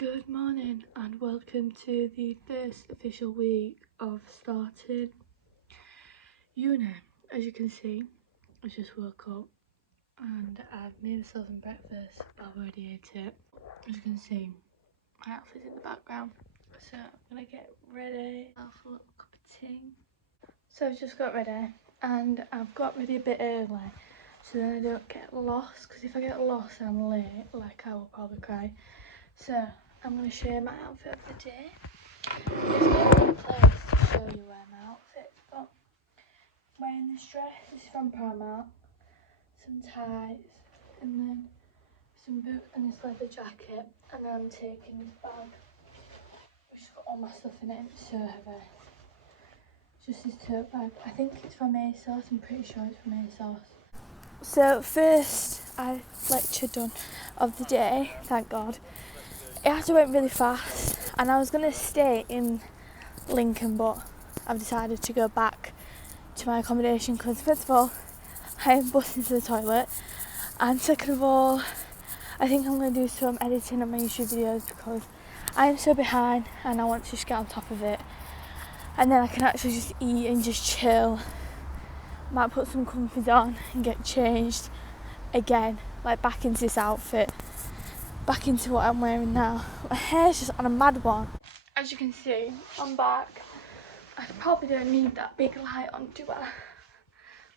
Good morning and welcome to the first official week of starting uni. As you can see, I just woke up and I've made myself some breakfast. I've already ate it. As you can see, my outfit's in the background. So I'm gonna get ready. I'll have a little cup of tea. So I've just got ready and I've got ready a bit early so then I don't get lost, because if I get lost and I'm late, like, I will probably cry. So I'm going to show you my outfit of the day. There's no good place to show you where my outfit's got. Wearing this dress, this is from Primark, some ties, and then some boots and this leather jacket, and then I'm taking this bag which has got all my stuff in it. It's so heavy. Just this tote bag. I think it's from ASOS, I'm pretty sure it's from ASOS. So first lecture done of the day, thank God. It actually went really fast and I was going to stay in Lincoln, but I've decided to go back to my accommodation because first of all I am busting to the toilet, and second of all I think I'm going to do some editing on my YouTube videos because I am so behind and I want to just get on top of it, and then I can actually just eat and just chill. Might put some comfies on and get changed again, like back into this outfit, back into what I'm wearing now. My hair's just on a mad one. As you can see, I'm back. I probably don't need that big light on, do I?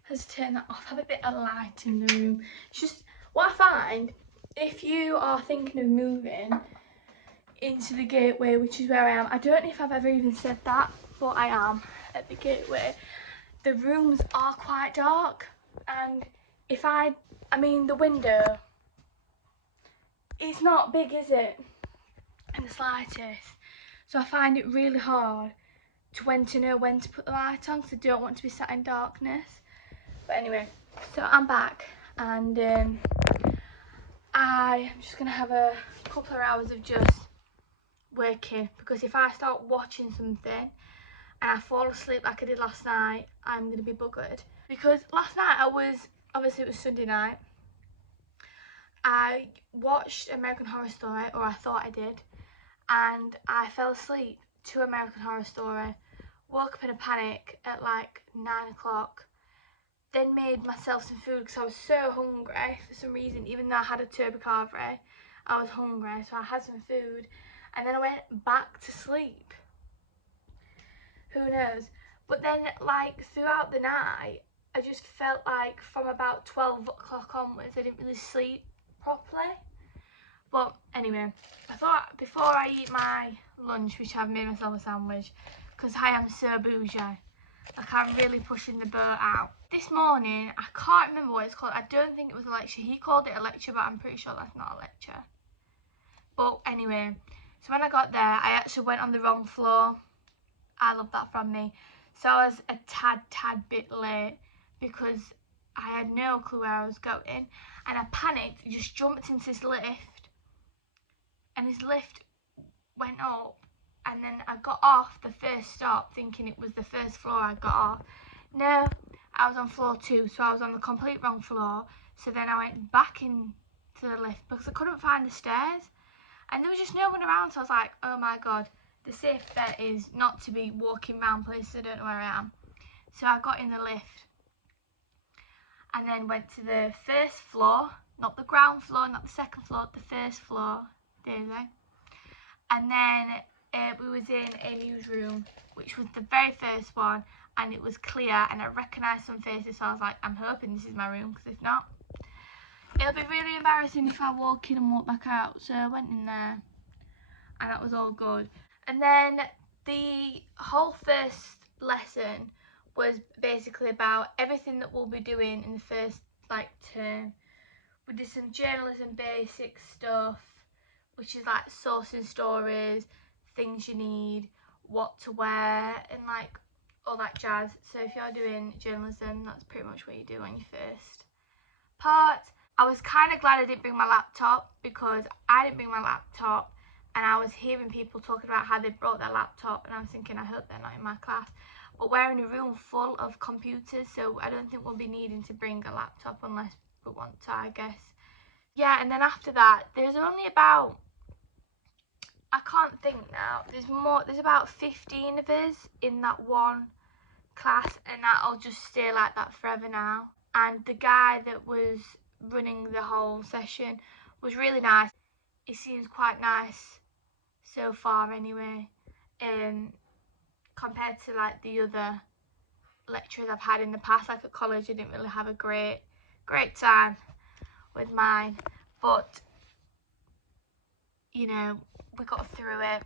Let's turn that off. Have a bit of light in the room. It's just what I find, if you are thinking of moving into the gateway, which is where I am. I don't know if I've ever even said that, but I am at the gateway. The rooms are quite dark, and if I mean the window, it's not big, is it? In the slightest. So I find it really hard to know when to put the light on because I don't want to be sat in darkness. But anyway, so I'm back and I'm just going to have a couple of hours of just working, because if I start watching something and I fall asleep like I did last night, I'm going to be buggered. Because last night obviously it was Sunday night, I watched American Horror Story, or I thought I did, and I fell asleep to American Horror Story, woke up in a panic at like 9 o'clock, then made myself some food because I was so hungry for some reason. Even though I had a turbo carvery, I was hungry, so I had some food, and then I went back to sleep. Who knows? But then, like, throughout the night, I just felt like from about 12 o'clock onwards I didn't really sleep properly. But anyway, I thought before I eat my lunch, which I've made myself a sandwich, because I am so bougie, like I'm really pushing the boat out. This morning, I can't remember what it's called. I don't think it was a lecture. He called it a lecture, but I'm pretty sure that's not a lecture. But anyway, so when I got there, I actually went on the wrong floor. I love that from me. So I was a tad bit late because I had no clue where I was going, and I panicked, just jumped into this lift, and this lift went up, and then I got off the first stop thinking it was the first floor I got off. No, I was on floor 2, so I was on the complete wrong floor. So then I went back into the lift because I couldn't find the stairs, and there was just no one around. So I was like, oh my god, the safe bet is not to be walking around places I don't know where I am. So I got in the lift and then went to the first floor, not the ground floor, not the second floor, the first floor, Daisy. And then we was in a newsroom, which was the very first one, and it was clear, and I recognised some faces, so I was like, I'm hoping this is my room, because if not, it'll be really embarrassing if I walk in and walk back out. So I went in there, and that was all good. And then the whole first lesson was basically about everything that we'll be doing in the first term. We did some journalism basic stuff, which is like sourcing stories, things you need, what to wear, and like all that jazz. So if you're doing journalism, that's pretty much what you do on your first part. I was kind of glad I didn't bring my laptop, because I didn't bring my laptop and I was hearing people talking about how they brought their laptop, and I was thinking, I hope they're not in my class. But we're in a room full of computers, so I don't think we'll be needing to bring a laptop unless we want to, I guess. Yeah, and then after that, there's only about can't think now. There's about 15 of us in that one class, and that'll just stay like that forever now. And the guy that was running the whole session was really nice. He seems quite nice so far anyway, compared to like the other lecturers I've had in the past. Like at college I didn't really have a great time with mine, but you know, we got through it.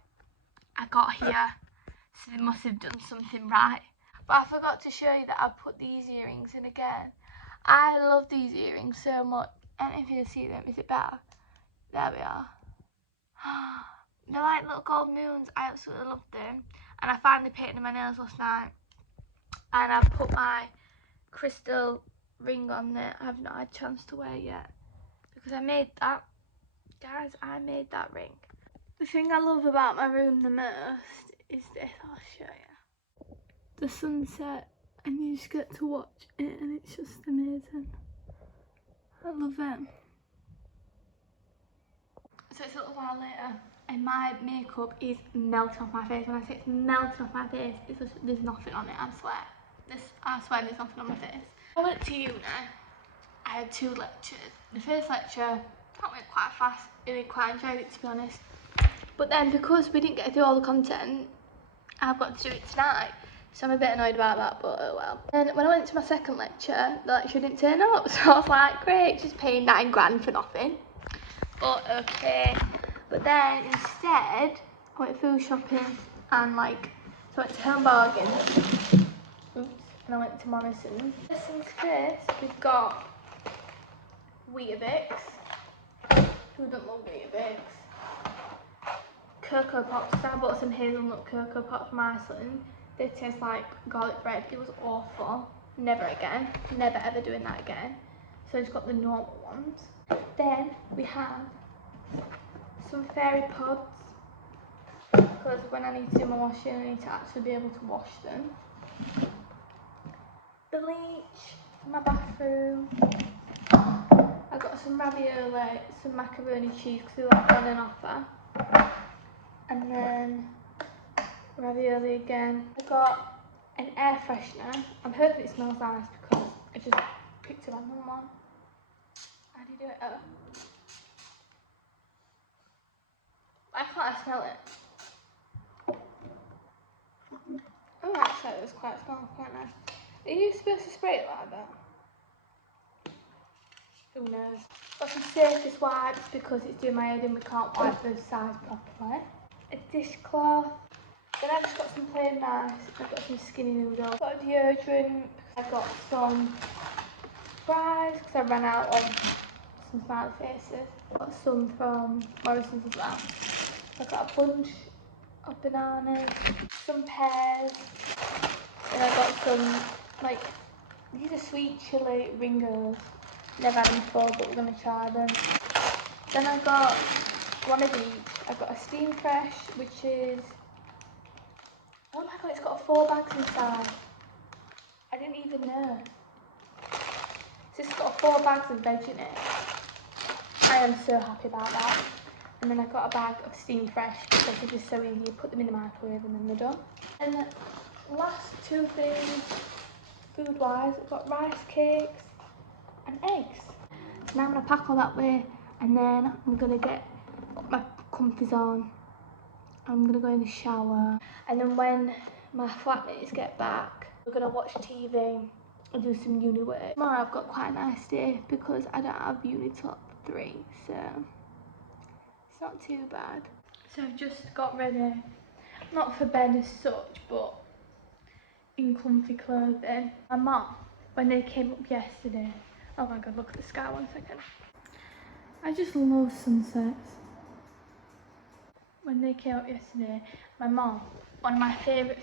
I got here, so they must have done something right. But I forgot to show you that I put these earrings in again. I love these earrings so much. I don't know if you can see them. Is it better? There we are. They're like little gold moons. I absolutely love them. And I finally painted my nails last night. And I put my crystal ring on there. I've not had a chance to wear yet, because I made that. Guys, I made that ring. The thing I love about my room the most is this. I'll show you. The sunset, and you just get to watch it, and it's just amazing. I love it. So it's a little while later, and my makeup is melting off my face. When I say it's melting off my face, it's just, there's nothing on it, I swear. I swear there's nothing on my face. I went to uni. I had 2 lectures. The first lecture, that went quite fast. I really quite enjoyed it, to be honest. But then because we didn't get to do all the content, I've got to do it tonight. So I'm a bit annoyed about that, but oh well. And when I went to my second lecture, the lecturer didn't turn up. So I was like, great, just paying 9 grand for nothing. But okay. But then instead, I went food shopping and so I went to Home Bargains. Oops. And I went to Morrison's. First things first, we've got Weetabix. Who doesn't love Weetabix? Cocoa Pops. So I bought some hazelnut Cocoa Pops from Iceland. They taste like garlic bread. It was awful. Never again. Never ever doing that again. So I just got the normal ones. Then we have some fairy pods, because when I need to do my washing, I need to actually be able to wash them. Bleach for my bathroom. I got some ravioli, some macaroni cheese because they were on an offer. And then ravioli again. I got an air freshener. I'm hoping it smells nice because I just picked a random one. How do you do it? Oh. Why can't I smell it? Oh, actually, it smells quite nice. Are you supposed to spray it like that? Who knows? Got some surface wipes because it's doing my head and we can't wipe those sides properly. A dishcloth. Then I've just got some plain rice. I've got some skinny noodles. I've got a deodorant. I've got some fries because I ran out of some smiley faces. I've got some from Morrison's as well. I've got a bunch of bananas, some pears, and I got some these are sweet chili ringos. Never had them before, but we're gonna try them. Then I got one of each. I got a steam fresh, which is, oh my god, it's got 4 bags inside. I didn't even know. So it's got 4 bags of veg in it. I am so happy about that. And then I got a bag of steam fresh because it's just so easy. You put them in the microwave and then they're done. And the last 2 things, food-wise, I've got rice cakes and eggs. So now I'm going to pack all that way, and then I'm going to get my comfies on. I'm going to go in the shower. And then when my flatmates get back, we're going to watch TV and do some uni work. Tomorrow I've got quite a nice day because I don't have uni till 3, so it's not too bad. So I've just got ready, not for bed as such, but in comfy clothing. My mum, when they came up yesterday, oh my god, look at the sky, 1 second. I just love sunsets. When they came up yesterday, my mum, one of my favourite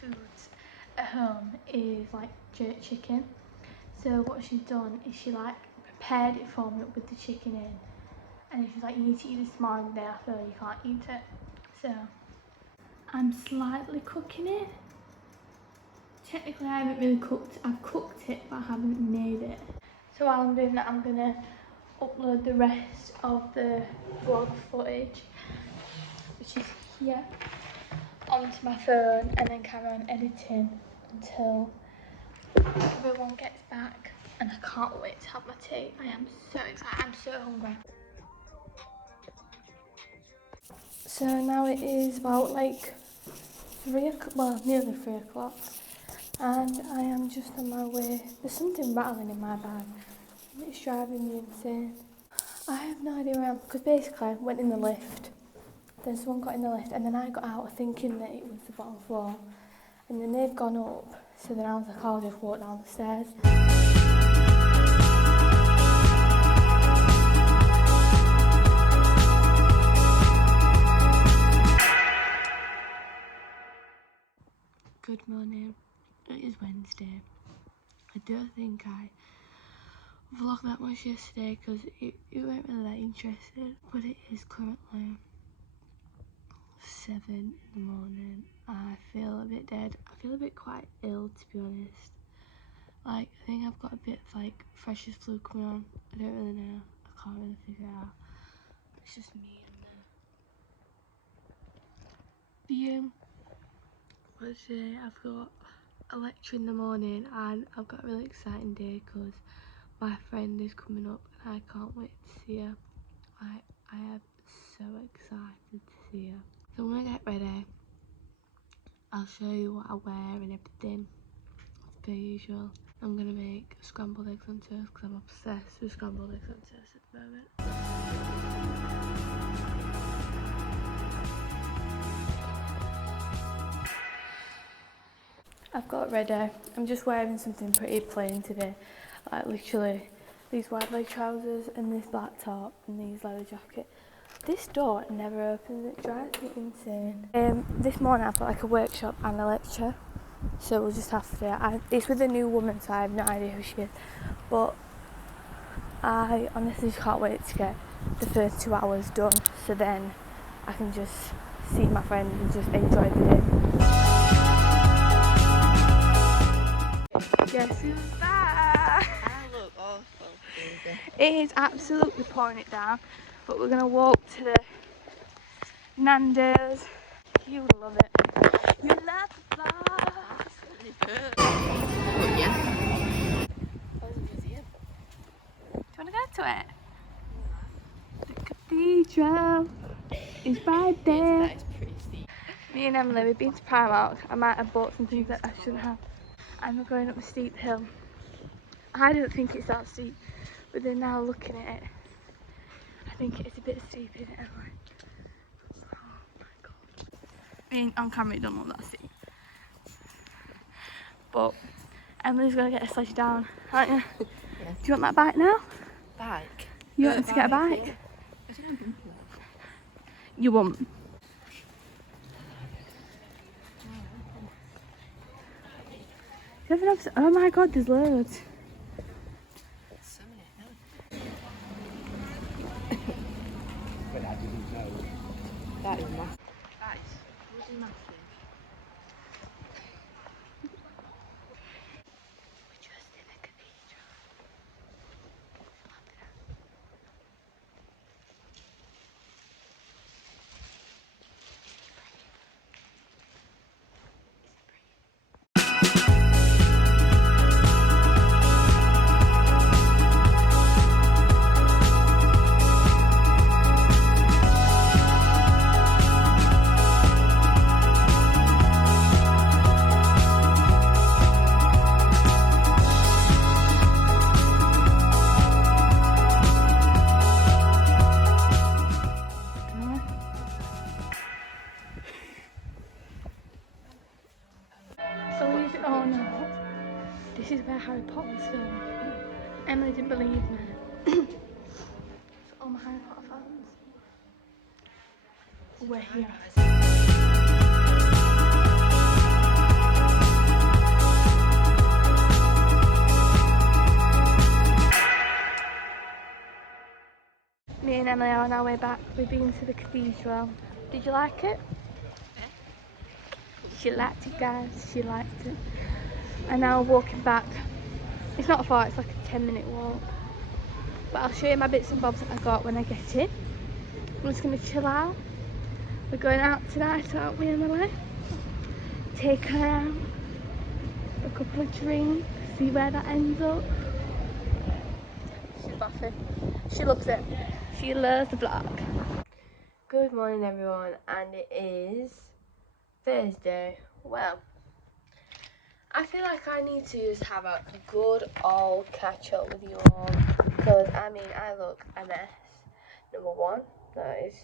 foods at home is jerk chicken. So what she's done is she prepared it for me with the chicken in, and then she's like, you need to eat this tomorrow, and the day after you can't eat it. So I'm slightly cooking it. Technically I haven't really cooked, I've cooked it but I haven't made it. So while I'm doing that, I'm gonna upload the rest of the vlog footage, which is here onto my phone and then carry on editing until everyone gets back, and I can't wait to have my tea. I am so excited, I'm so hungry. So now it is about like 3 o'clock, well nearly 3 o'clock, and I am just on my way. There's something rattling in my bag, it's driving me insane. I have no idea where I am, because basically I went in the lift, then someone got in the lift, and then I got out thinking that it was the bottom floor, and then they've gone up, so then I was like, I'll just walk down the stairs. Good morning, it is Wednesday. I don't think I vlogged that much yesterday because it weren't really that interesting, but it is currently 7 in the morning. I feel a bit dead. I feel a bit quite ill, to be honest. Like, I think I've got a bit of like freshers flu coming on. I don't really know. I can't really figure it out. It's just me and but today I've got a lecture in the morning, and I've got a really exciting day because my friend is coming up and I can't wait to see her. I am so excited to see her. So I'm gonna get ready. I'll show you what I wear and everything, as per usual. I'm gonna make scrambled eggs on toast because I'm obsessed with scrambled eggs on toast at the moment. I've got ready. I'm just wearing something pretty plain today, like literally these wide leg trousers and this black top and these leather jacket. This door never opens, it drives me insane. This morning I've got like a workshop and a lecture, so we'll just have to, it's with a new woman, so I have no idea who she is, but I honestly can't wait to get the first 2 hours done, so then I can just see my friend and just enjoy the day. Guess who's back? I look awful. It is absolutely pouring it down, but we're going to walk to the Nando's. You love it. You love the vlog. Oh yeah. There's a museum. Do you want to go to it? The cathedral is right there. That is pretty steep. Me and Emily, we've been to Primark. I might have bought some things that I shouldn't have. And we're going up a steep hill. I don't think it's that steep, but then now looking at it, I think it's a bit steep, isn't it, Emily? Oh my god. I mean, on camera it doesn't look that steep. But Emily's going to get a sledge down, aren't you? Yeah. Do you want that bike now? Bike? You want to get a bike? Yeah. You won't. Oh my god, there's loads. So many hills. But I didn't know. That is massive. That is really massive. We're just in a cathedral. Believe it or not, this is where Harry Potter's filmed. Emily didn't believe me. So all my Harry Potter fans, we're here. Me and Emily are on our way back. We've been to the cathedral. Did you like it? She liked it, guys. She liked it. And now we're walking back. It's not far, it's like a 10-minute walk. But I'll show you my bits and bobs that I got when I get in. I'm just going to chill out We're going out tonight, aren't we, Emily? Take her out, a couple of drinks, see where that ends up. She's laughing. She loves it. She loves the vlog. Good morning, everyone, and it is Thursday. Well, I feel like I need to just have a good old catch up with you all, because I mean I look a mess. Number one, that is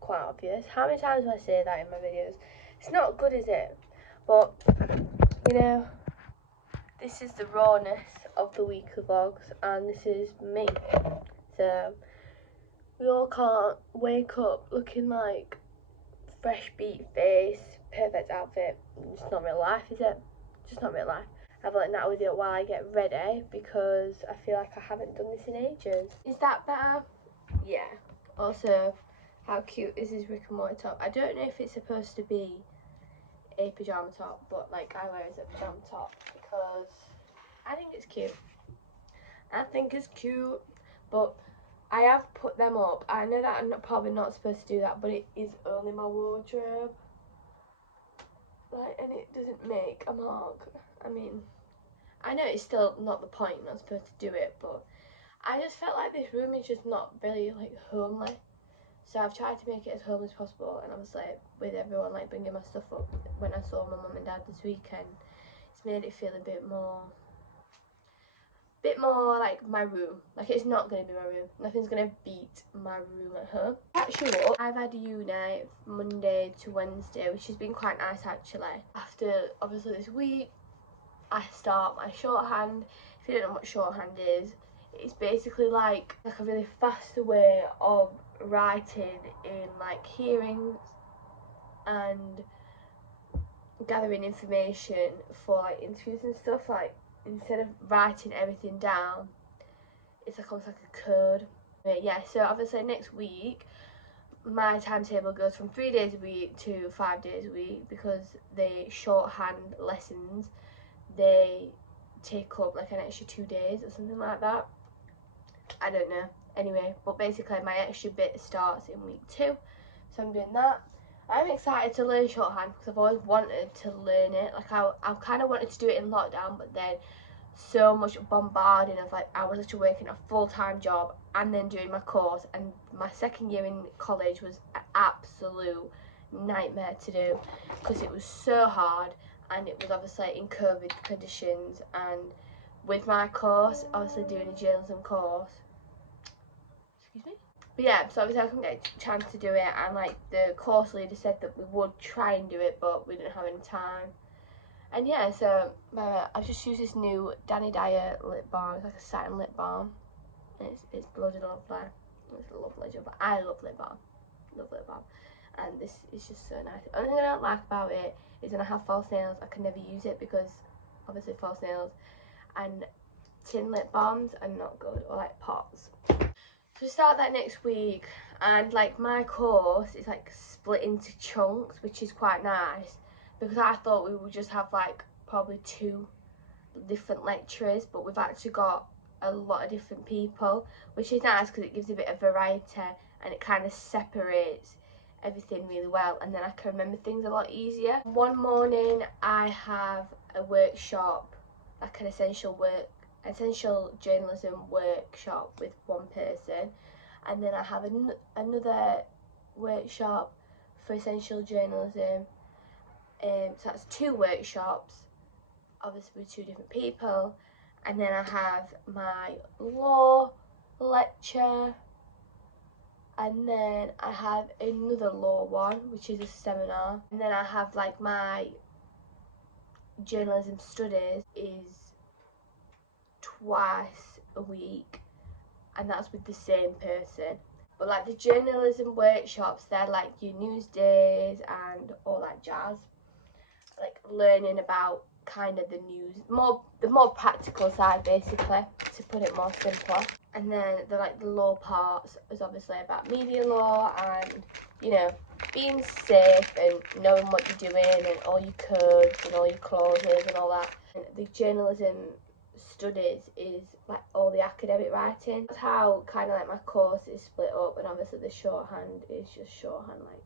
quite obvious. How many times do I say that in my videos? It's not good, is it? But you know, this is the rawness of the weekly vlogs, and this is me. So we all can't wake up looking like fresh beat face, perfect outfit. It's not real life, is it? Just not real life. I've let that with it while I get ready because I feel like I haven't done this in ages. Is that better? Yeah. Also, how cute is this Rick and Morty top? I don't know if it's supposed to be a pyjama top, but like I wear it as a pyjama top because I think it's cute. I think it's cute, but I have put them up. I know that I'm probably not supposed to do that, but it is only my wardrobe. Like, and it doesn't make a mark. I mean, I know it's still not the point, you're not supposed to do it, but I just felt like this room is just not really like homely. So I've tried to make it as homely as possible, and obviously with everyone like bringing my stuff up when I saw my mum and dad this weekend, it's made it feel a bit more like my room. Like, it's not going to be my room. Nothing's going to beat my room at home. Actually, I've had uni Monday to Wednesday, which has been quite nice actually. After obviously this week, I start my shorthand. If you don't know what shorthand is, it's basically like a really fast way of writing in like hearings and gathering information for like interviews and stuff. Like, instead of writing everything down, it's like almost like a code. But yeah, so obviously next week my timetable goes from 3 days a week to 5 days a week because the shorthand lessons, they take up like an extra 2 days or something like that. I don't know. Anyway, but basically my extra bit starts in week 2, so I'm doing that. I'm excited to learn shorthand because I've always wanted to learn it. Like, I kind of wanted to do it in lockdown, but then so much bombarding of like, I was literally working a full-time job and then doing my course, and my second year in college was an absolute nightmare to do because it was so hard, and it was obviously in COVID conditions, and with my course, obviously doing a journalism course, excuse me, but yeah, so obviously I couldn't get a chance to do it, and like the course leader said that we would try and do it, but we didn't have any time. And yeah, so I've just used this new Danny Dyer lip balm. It's like a satin lip balm. And it's bloody lovely. It's a lovely job. I love lip balm. Love lip balm. And this is just so nice. The only thing I don't like about it is when I have false nails, I can never use it because obviously false nails and tin lip balms are not good, or like pots. So we start that next week, and like my course is like split into chunks, which is quite nice, because I thought we would just have like probably 2 different lecturers, but we've actually got a lot of different people, which is nice because it gives a bit of variety and it kind of separates everything really well, and then I can remember things a lot easier. One morning I have a workshop, like an essential journalism workshop with one person, and then I have another workshop for essential journalism. So that's 2 workshops, obviously with 2 different people, and then I have my law lecture, and then I have another law one, which is a seminar, and then I have like my journalism studies is twice a week, and that's with the same person. But like the journalism workshops, they're like your news days and all that jazz, like learning about kind of the news, the more practical side, basically, to put it more simpler. And then the law parts is obviously about media law and, you know, being safe and knowing what you're doing and all your codes and all your clauses and all that. And the journalism studies is like all the academic writing. That's how kind of like my course is split up, and obviously the shorthand is just shorthand, like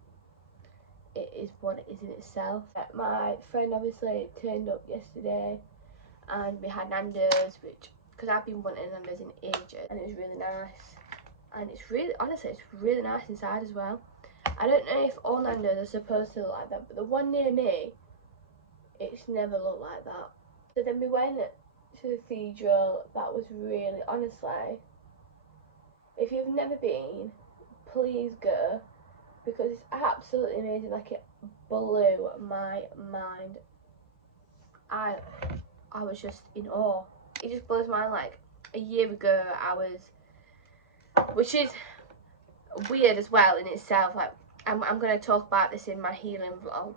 is what it is in itself. My friend obviously turned up yesterday and we had Nando's, which, because I've been wanting Nando's in ages, and it was really nice. And it's really, honestly, it's really nice inside as well. I don't know if all Nando's are supposed to look like that, but the one near me, it's never looked like that. So then we went to the cathedral. That was really, honestly, if you've never been, please go, because it's absolutely amazing. Like, it blew my mind. I was just in awe. It just blows my mind. Like, a year ago I was, which is weird as well in itself. Like, I'm going to talk about this in my healing vlog,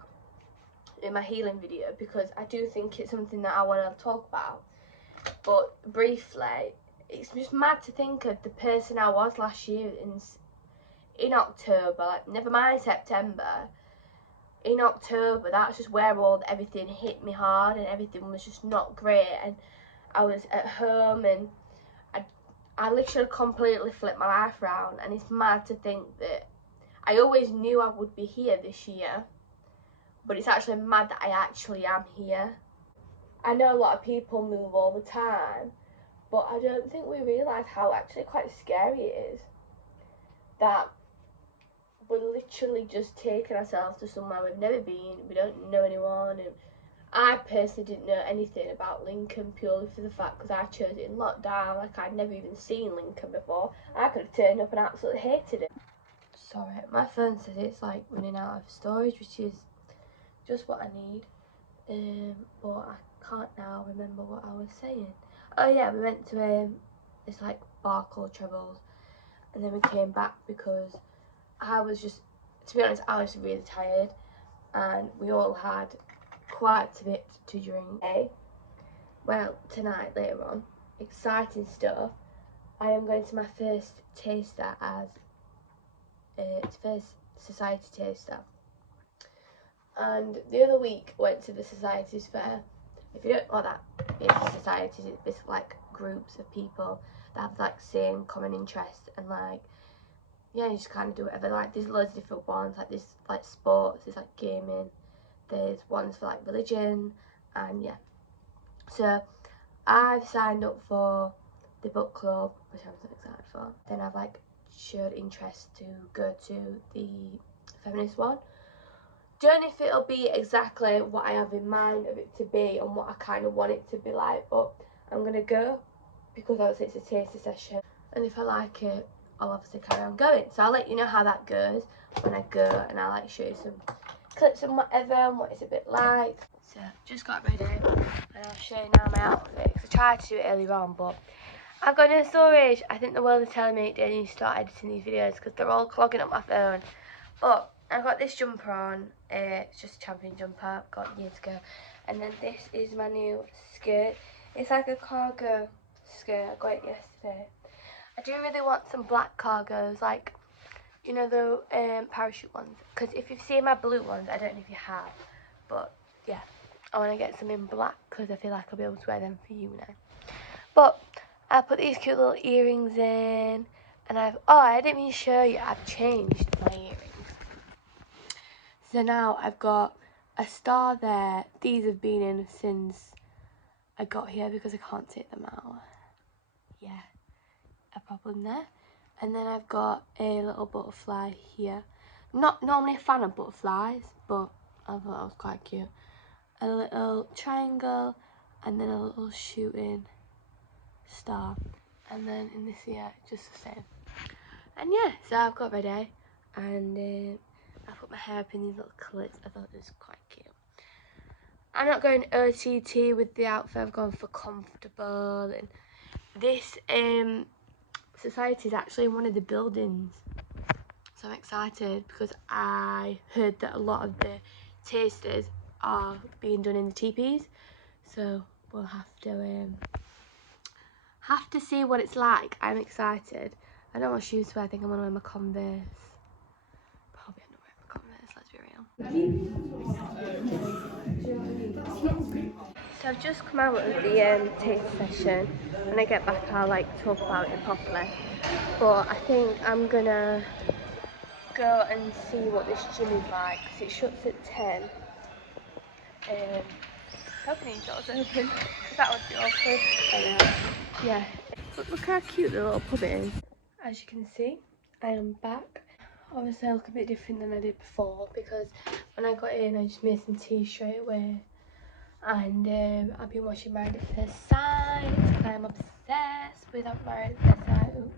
in my healing video, because I do think it's something that I want to talk about. But briefly, it's just mad to think of the person I was last year in October. Like, never mind September. In October, that's just where everything hit me hard, and everything was just not great. And I was at home, and I literally completely flipped my life around. And it's mad to think that I always knew I would be here this year, but it's actually mad that I actually am here. I know a lot of people move all the time, but I don't think we realise how actually quite scary it is that we're literally just taking ourselves to somewhere we've never been, we don't know anyone. And I personally didn't know anything about Lincoln, purely for the fact because I chose it in lockdown. Like, I'd never even seen Lincoln before. I could have turned up and absolutely hated it. Sorry, my phone says it's like running out of storage, which is just what I need. But I can't now remember what I was saying. Oh yeah, we went to this like bar called Trebles, and then we came back because I was just, to be honest, I was really tired, and we all had quite a bit to drink. Well, tonight, later on, exciting stuff. I am going to my first taster as its first society taster. And the other week I went to the societies fair. If you don't know what that is, societies, it's basically like groups of people that have like same common interests, and like, yeah, you just kind of do whatever. Like, there's loads of different ones. Like, there's like sports, there's like gaming, there's ones for like religion, and yeah. So I've signed up for the book club, which I'm so excited for. Then I've like showed interest to go to the feminist one. Don't know if it'll be exactly what I have in mind of it to be and what I kind of want it to be like, but I'm gonna go because obviously it's a taster session, and if I like it, I'll obviously carry on going. So I'll let you know how that goes when I go, and I'll like show you some clips and whatever, and what it's a bit like. So just got ready, and I'll show you now my outfit, because I tried to do it earlier on, but I've got no storage. I think the world is telling me I need to start editing these videos because they're all clogging up my phone. But I've got this jumper on, it's just a champion jumper, I've got years ago. And then this is my new skirt. It's like a cargo skirt, I got it yesterday. I do really want some black cargos, like, you know, the parachute ones. Because if you've seen my blue ones, I don't know if you have, but yeah, I want to get some in black because I feel like I'll be able to wear them for you now. But I put these cute little earrings in, and I didn't even show you, I've changed my earrings. So now I've got a star there. These have been in since I got here because I can't take them out. Yeah, a problem there. And then I've got a little butterfly here. Not normally a fan of butterflies, but I thought that was quite cute. A little triangle, and then a little shooting star. And then in this here, just the same. And yeah, so I've got ready, and I put my hair up in these little clips. I thought it was quite cute. I'm not going OTT with the outfit, I've gone for comfortable. And this society is actually in one of the buildings, so I'm excited because I heard that a lot of the tasters are being done in the teepees, so we'll have to see what it's like. I'm excited. I don't want shoes to wear. I think I'm gonna wear my Converse. Probably end up wearing my Converse, let's be real. So I've just come out of the taste session. When I get back, I'll like talk about it properly. But I think I'm gonna go and see what this gym is like because it shuts at 10. Hoping the door's open because that would be awkward. Yeah. But look how cute the little pub is. As you can see, I am back. Obviously I look a bit different than I did before because when I got in I just made some tea straight away. And I've been watching Married at First Sight because I'm obsessed with Married at First Sight. Oops.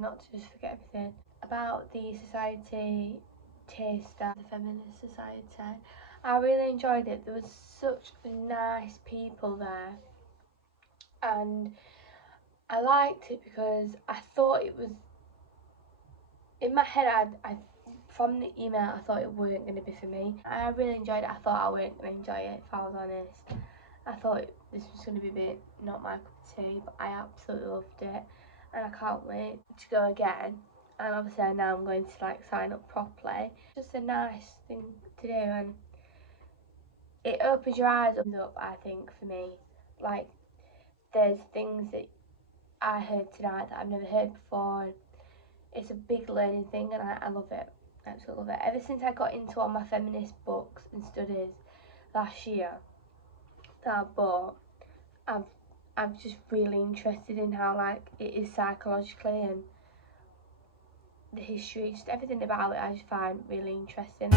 Not to just forget everything. About the society taster, the feminist society. I really enjoyed it. There was such nice people there. And I liked it because I thought it was, in my head, I from the email I thought it weren't going to be for me. I really enjoyed it. I thought I weren't going to enjoy it, if I was honest. I thought this was going to be a bit not my cup of tea, but I absolutely loved it. And I can't wait to go again. And obviously now I'm going to like sign up properly. Just a nice thing to do, and it opens your eyes up, I think, for me. Like, there's things that I heard tonight that I've never heard before. And it's a big learning thing, and I love it. I absolutely love it. Ever since I got into all my feminist books and studies last year that I bought, I'm just really interested in how like it is psychologically, and the history, just everything about it I just find really interesting.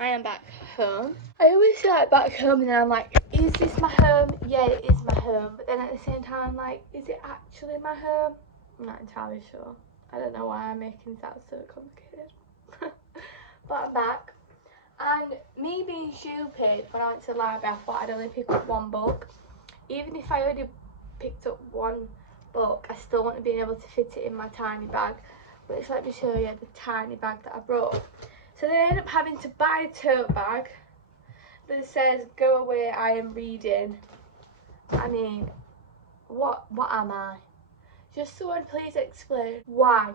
I am back home. I always feel like back home and then I'm like, is this my home? Yeah, it is my home. But then at the same time I'm like, is it actually my home? I'm not entirely sure. I don't know why I'm making that so complicated. But I'm back. And me being stupid, when I went to the library I thought I'd only pick up one book. Even if I only picked up one book, I still wouldn't have been able to fit it in my tiny bag. Which, let me show you the tiny bag that I brought. So they end up having to buy a tote bag that says, "Go away, I am reading." I mean, what am I? Just someone please explain why.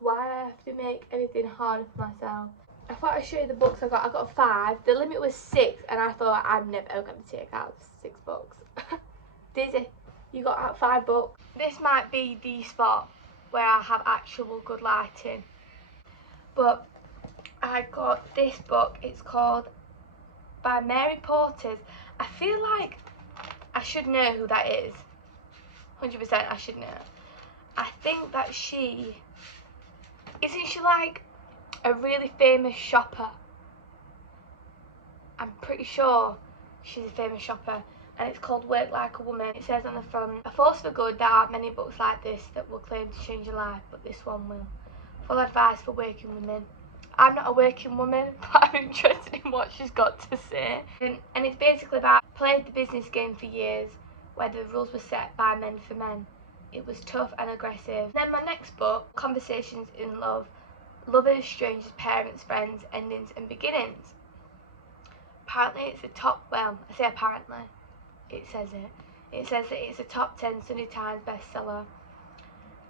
Why I have to make everything harder for myself. I thought I'd show you the books I got. I got 5. The limit was 6, and I thought I'm never going to take out 6 books. Dizzy, you got out 5 books. This might be the spot where I have actual good lighting. But I got this book. It's called by Mary Porters. I feel like I should know who that is. 100% I should know. I think that isn't she like a really famous shopper? I'm pretty sure she's a famous shopper, and it's called Work Like a Woman. It says on the front, "A force for good. There aren't many books like this that will claim to change your life, but this one will. Full advice for working women." I'm not a working woman, but I'm interested in what she's got to say. And it's basically about played the business game for years, where the rules were set by men for men. It was tough and aggressive. Then my next book, Conversations in Love, Lovers, Strangers, Parents, Friends, Endings and Beginnings. Apparently it's a top, well, I say apparently, it says it. It says that it's a top 10 Sunday Times bestseller.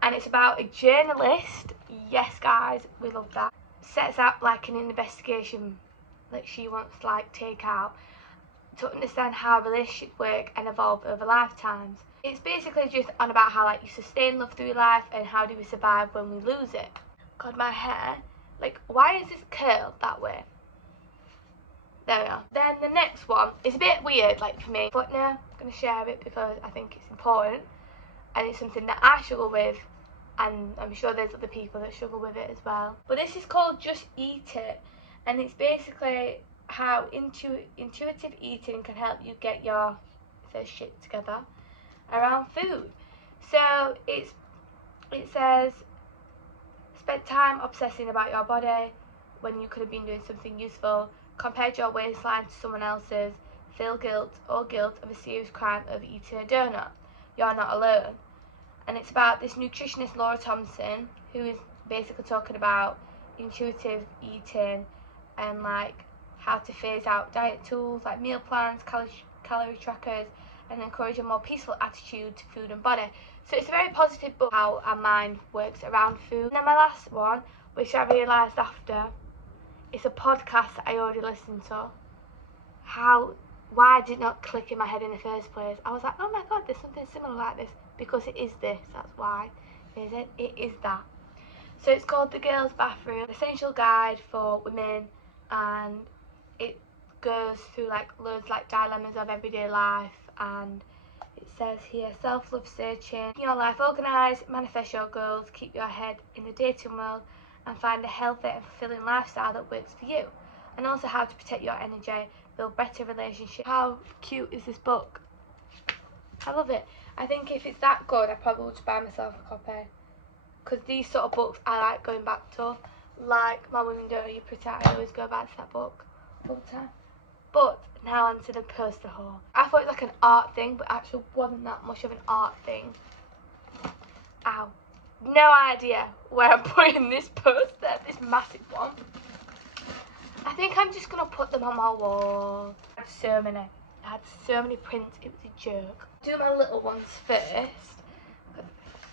And it's about a journalist, yes guys, we love that, sets out like an investigation that she wants to like take out to understand how relationships work and evolve over lifetimes. It's basically just on about how like you sustain love through your life and how do we survive when we lose it. God, my hair, like why is this curled that way? There we are. Then the next one is a bit weird like for me, but no, I'm going to share it because I think it's important and it's something that I struggle with, and I'm sure there's other people that struggle with it as well. But this is called Just Eat It, and it's basically how intuitive eating can help you get your shit together around food. So it says, spend time obsessing about your body when you could have been doing something useful, compared your waistline to someone else's, feel guilt of a serious crime of eating a donut. You're not alone. And it's about this nutritionist Laura Thompson, who is basically talking about intuitive eating and like how to phase out diet tools like meal plans, calorie trackers, and encourage a more peaceful attitude to food and body. So it's a very positive book, how our mind works around food. And then my last one, which I realised after, it's a podcast that I already listened to. Why did it not click in my head in the first place? I was like, oh my god, there's something similar like this, because it is this, that's why. It is that. So it's called The Girls' Bathroom, essential guide for women, and it goes through like loads like dilemmas of everyday life, and it says here, self-love searching, keep your life organised, manifest your goals, keep your head in the dating world, and find a healthy and fulfilling lifestyle that works for you. And also how to protect your energy, build better relationships. How cute is this book? I love it. I think if it's that good, I probably would just buy myself a copy. Because these sort of books I like going back to. Like My Women Don't Know You Pretty, I always go back to that book all the time. But now onto the poster haul. I thought it was like an art thing, but actually wasn't that much of an art thing. Ow. No idea where I'm putting this poster, this massive one. I think I'm just going to put them on my wall. I had so many. I had so many prints, it was a joke. Do my little ones first.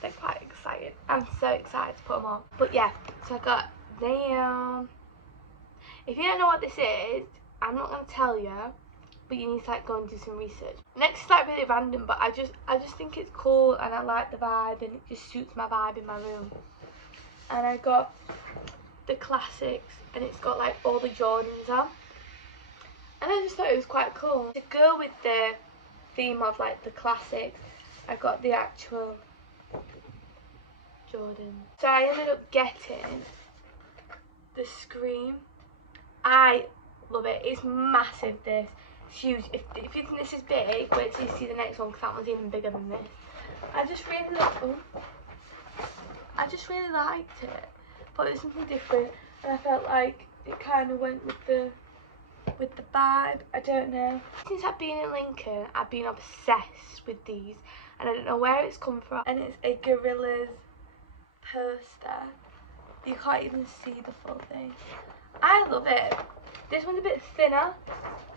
They're quite excited. I'm so excited to put them on. But yeah, so I got them. If you don't know what this is, I'm not going to tell you, but you need to like go and do some research. Next is like really random, but I just think it's cool and I like the vibe and it just suits my vibe in my room. And I got the classics and it's got like all the Jordans on. And I just thought it was quite cool. To go with the theme of like the classics, I got the actual Jordan. So I ended up getting the Scream. I love it. It's massive, this. It's huge. If you think this is big, wait till you see the next one, because that one's even bigger than this. I just really liked it. But it's something different, and I felt like it kind of went with the vibe. I don't know. Since I've been in Lincoln, I've been obsessed with these, and I don't know where it's come from. And it's a Gorillaz poster. You can't even see the full thing. I love it. This one's a bit thinner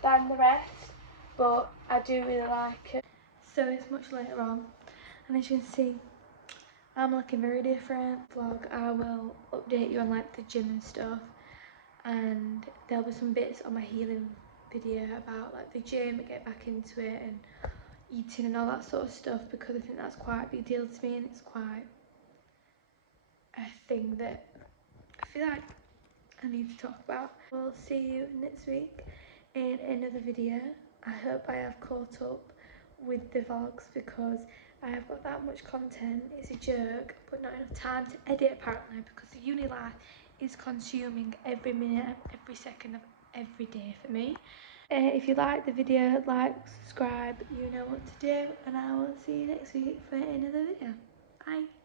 than the rest, but I do really like it. So it's much later on, and as you can see, I'm looking very different. Vlog, I will update you on like the gym and stuff, and there'll be some bits on my healing video about like the gym, get back into it, and eating and all that sort of stuff, because I think that's quite a big deal to me, and it's quite a thing that I feel like I need to talk about. We'll see you next week in another video. I hope I have caught up with the vlogs, because I have got that much content. It's a joke, but not enough time to edit apparently, because the uni life is consuming every minute, every second of every day for me. If you like the video, like, subscribe, you know what to do, and I will see you next week for another video. Bye.